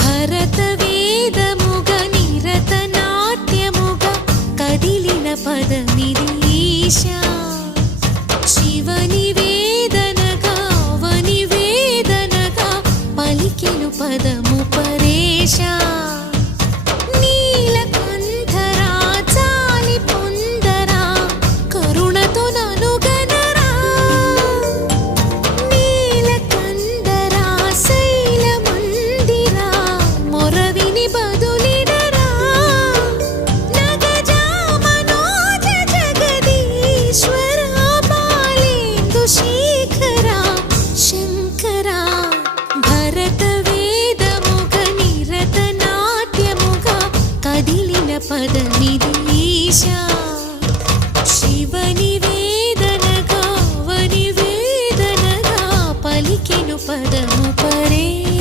భరతవేదముగ నిరతనాట్యముగ కదిలిన పదమిది ఈశా. శివని వేదనగా అవని వేదనగా పలికెను పదము పరేశా. నీలకంఠరా చాలి పొందరా కరుణతో ననుగనరా. నీలకందరా శైలమందిరా మొరవిని బదులిడరా. నగజా మనోజ జగదీశ్వరా బాలేందు శేఖరా శంకరా. భరతవేదముగ నిరతనాట్యముగ కదిలిన పదమిది ఈశా. శివని వేదనగా అవని వేదనగా పలికెను పదము